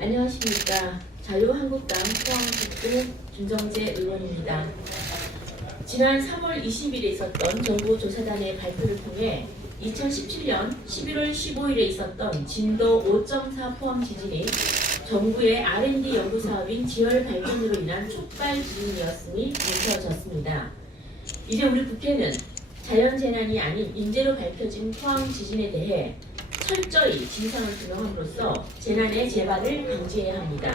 안녕하십니까. 자유한국당 포항북부 김정재 의원입니다. 지난 3월 20일에 있었던 정부 조사단의 발표를 통해 2017년 11월 15일에 있었던 진도 5.4 포항 지진이 정부의 R&D 연구 사업인 지열 발전으로 인한 촉발 지진이었음이 밝혀졌습니다. 이제 우리 국회는 자연재난이 아닌 인재로 밝혀진 포항 지진에 대해 철저히 진상을 규명함으로써 재난의 재발을 방지해야 합니다.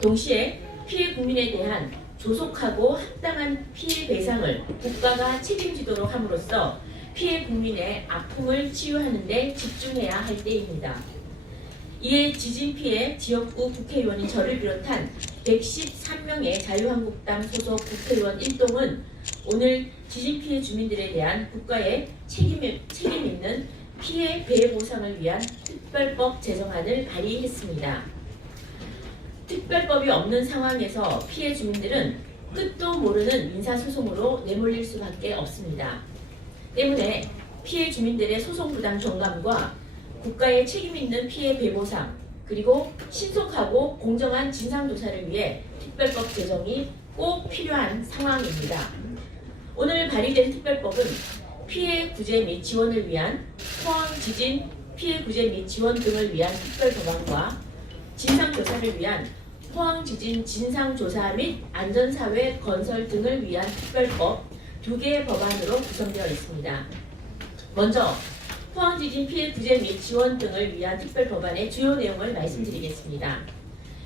동시에 피해 국민에 대한 조속하고 합당한 피해 배상을 국가가 책임지도록 함으로써 피해 국민의 아픔을 치유하는 데 집중해야 할 때입니다. 이에 지진 피해 지역구 국회의원인 저를 비롯한 113명의 자유한국당 소속 국회의원 일동은 오늘 지진 피해 주민들에 대한 국가의 책임 있는 피해 배해 보상을 위한 특별법 제정안을 발의했습니다. 특별법이 없는 상황에서 피해 주민들은 끝도 모르는 민사소송으로 내몰릴 수밖에 없습니다. 때문에 피해 주민들의 소송 부담 정감과 국가의 책임 있는 피해 배보상 그리고 신속하고 공정한 진상조사를 위해 특별법 제정이 꼭 필요한 상황입니다. 오늘 발의된 특별법은 피해 구제 및 지원을 위한 포항 지진 피해 구제 및 지원 등을 위한 특별법안과 진상조사를 위한 포항 지진 진상조사 및 안전사회 건설 등을 위한 특별법 2개의 법안으로 구성되어 있습니다. 먼저 포항 지진 피해 구제 및 지원 등을 위한 특별법안의 주요 내용을 말씀드리겠습니다.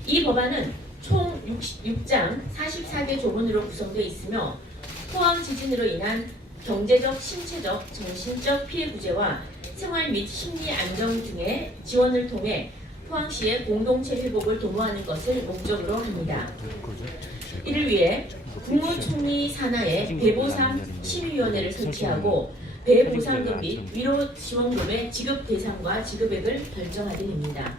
이 법안은 총 6장 44개 조문으로 구성되어 있으며 포항 지진으로 인한 경제적, 신체적, 정신적 피해 구제와 생활 및 심리 안정 등의 지원을 통해 포항시의 공동체 회복을 도모하는 것을 목적으로 합니다. 이를 위해 국무총리 산하에 배보상 심의위원회를 설치하고 배보상금 및 위로 지원금의 지급 대상과 지급액을 결정하게 됩니다.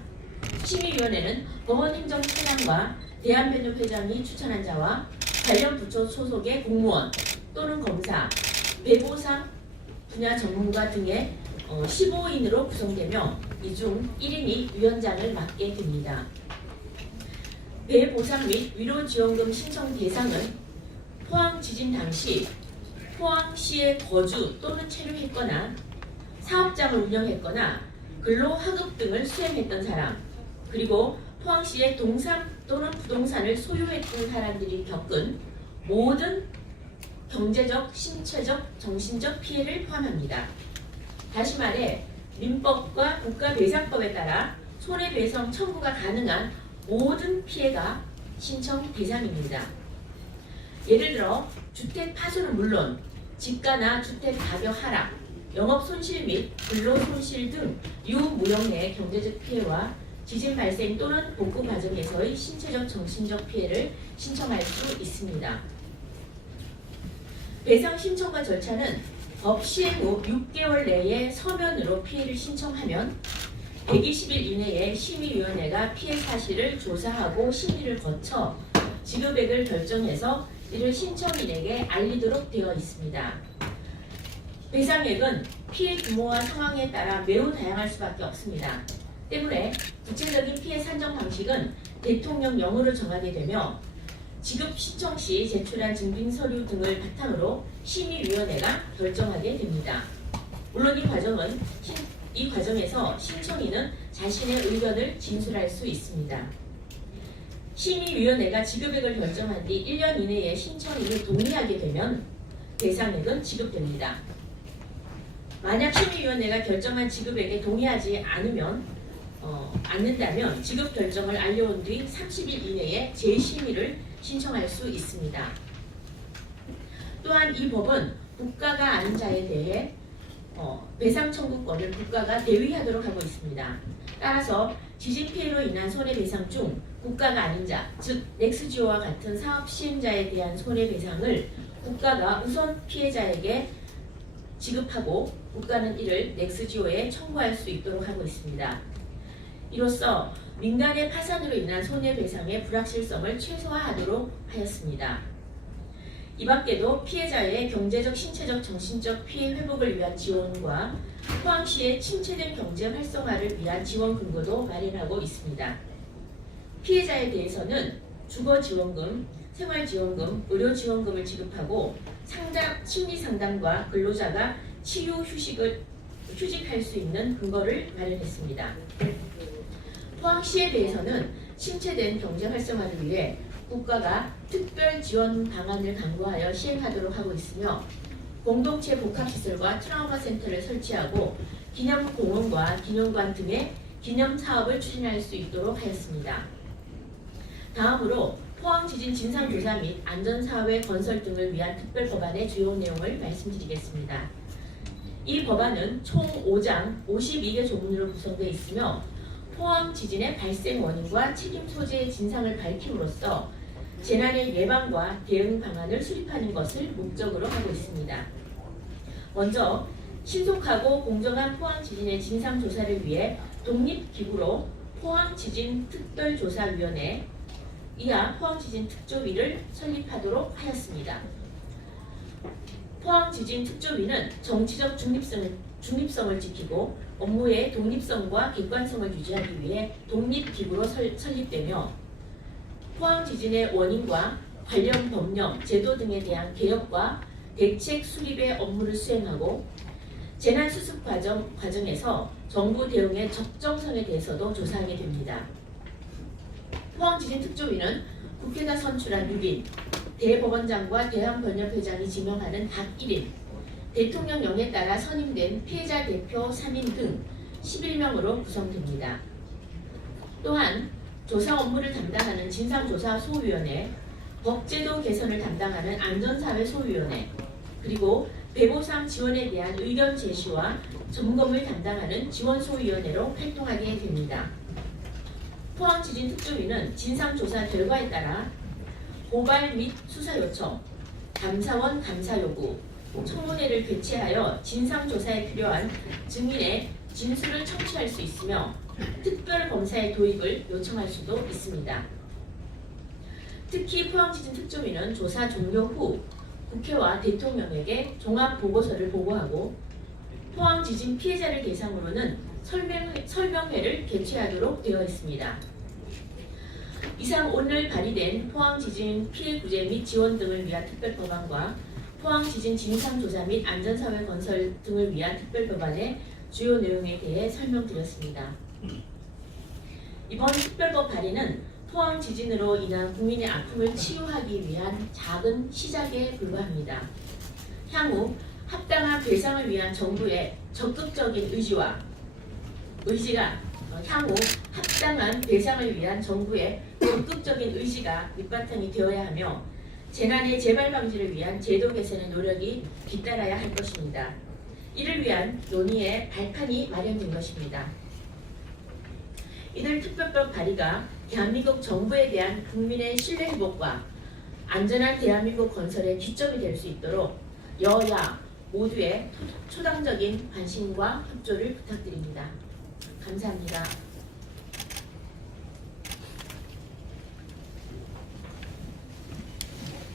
심의위원회는 법원행정처장과 대한변협회장이 추천한 자와 관련 부처 소속의 공무원 또는 검사, 배보상 분야 전문가 등의 15인으로 구성되며 이 중 1인이 위원장을 맡게 됩니다. 배보상 및 위로지원금 신청 대상은 포항 지진 당시 포항시에 거주 또는 체류했거나 사업장을 운영했거나 근로하급 등을 수행했던 사람 그리고 포항시의 동산 또는 부동산을 소유했던 사람들이 겪은 모든 경제적, 신체적, 정신적 피해를 포함합니다. 다시 말해 민법과 국가배상법에 따라 손해배상 청구가 가능한 모든 피해가 신청 대상입니다. 예를 들어 주택 파손은 물론 집가나 주택 가격 하락, 영업 손실 및 근로 손실 등 유무역의 경제적 피해와 지진 발생 또는 복구 과정에서의 신체적, 정신적 피해를 신청할 수 있습니다. 배상 신청과 절차는 법 시행 후 6개월 내에 서면으로 피해를 신청하면 120일 이내에 심의위원회가 피해 사실을 조사하고 심의를 거쳐 지급액을 결정해서 이를 신청인에게 알리도록 되어 있습니다. 배상액은 피해 규모와 상황에 따라 매우 다양할 수밖에 없습니다. 때문에 구체적인 피해 산정 방식은 대통령령으로 정하게 되며 지급 신청 시 제출한 증빙 서류 등을 바탕으로 심의위원회가 결정하게 됩니다. 물론 이 과정에서 신청인은 자신의 의견을 진술할 수 있습니다. 심의위원회가 지급액을 결정한 뒤 1년 이내에 신청인이 동의하게 되면 배상액은 지급됩니다. 만약 심의위원회가 결정한 지급액에 동의하지 않는다면 지급 결정을 알려온 뒤 30일 이내에 재심의를 신청할 수 있습니다. 또한 이 법은 국가가 아닌 자에 대해 배상 청구권을 국가가 대위하도록 하고 있습니다. 따라서 지진 피해로 인한 손해배상 중 국가가 아닌 자, 즉 넥스지오와 같은 사업 시행자에 대한 손해배상을 국가가 우선 피해자에게 지급하고 국가는 이를 넥스지오에 청구할 수 있도록 하고 있습니다. 이로써 민간의 파산으로 인한 손해배상의 불확실성을 최소화하도록 하였습니다. 이 밖에도 피해자의 경제적, 신체적, 정신적 피해 회복을 위한 지원과 포항시의 침체된 경제 활성화를 위한 지원 근거도 마련하고 있습니다. 피해자에 대해서는 주거지원금, 생활지원금, 의료지원금을 지급하고 심리상담과 근로자가 휴직할 수 있는 근거를 마련했습니다. 포항시에 대해서는 침체된 경제 활성화를 위해 국가가 특별 지원 방안을 강구하여 시행하도록 하고 있으며 공동체 복합시설과 트라우마 센터를 설치하고 기념공원과 기념관 등의 기념 사업을 추진할 수 있도록 하였습니다. 다음으로 포항 지진 진상조사 및 안전사회 건설 등을 위한 특별법안의 주요 내용을 말씀드리겠습니다. 이 법안은 총 5장 52개 조문으로 구성되어 있으며 포항 지진의 발생 원인과 책임 소재의 진상을 밝힘으로써 재난의 예방과 대응 방안을 수립하는 것을 목적으로 하고 있습니다. 먼저 신속하고 공정한 포항 지진의 진상 조사를 위해 독립기구로 포항 지진 특별조사위원회 이하 포항 지진 특조위를 설립하도록 하였습니다. 포항 지진 특조위는 정치적 중립성을 지키고 업무의 독립성과 객관성을 유지하기 위해 독립기구로 설립되며 포항 지진의 원인과 관련 법령, 제도 등에 대한 개혁과 대책 수립의 업무를 수행하고 재난 수습 과정에서 정부 대응의 적정성에 대해서도 조사하게 됩니다. 포항 지진 특조위는 국회가 선출한 6인, 대법원장과 대한변협회장이 지명하는 각 1인, 대통령령에 따라 선임된 피해자 대표 3인 등 11명으로 구성됩니다. 또한 조사 업무를 담당하는 진상조사소위원회, 법제도 개선을 담당하는 안전사회소위원회, 그리고 배보상 지원에 대한 의견 제시와 점검을 담당하는 지원소위원회로 활동하게 됩니다. 포항 지진 특조위는 진상조사 결과에 따라 고발 및 수사 요청, 감사원 감사 요구, 청문회를 개최하여 진상조사에 필요한 증인의 진술을 청취할 수 있으며 특별검사의 도입을 요청할 수도 있습니다. 특히 포항지진 특조위는 조사 종료 후 국회와 대통령에게 종합보고서를 보고하고 포항지진 피해자를 대상으로는 설명회를 개최하도록 되어 있습니다. 이상 오늘 발의된 포항지진 피해 구제 및 지원 등을 위한 특별법안과 포항지진 진상조사 및 안전사회 건설 등을 위한 특별법안의 주요 내용에 대해 설명드렸습니다. 이번 특별법 발의는 포항 지진으로 인한 국민의 아픔을 치유하기 위한 작은 시작에 불과합니다. 향후 합당한 배상을 위한 정부의 적극적인 의지가 밑바탕이 되어야 하며 재난의 재발 방지를 위한 제도 개선의 노력이 뒤따라야 할 것입니다. 이를 위한 논의의 발판이 마련된 것입니다. 이들 특별법 발의가 대한민국 정부에 대한 국민의 신뢰 회복과 안전한 대한민국 건설의 기점이 될 수 있도록 여야 모두의 초당적인 관심과 협조를 부탁드립니다. 감사합니다.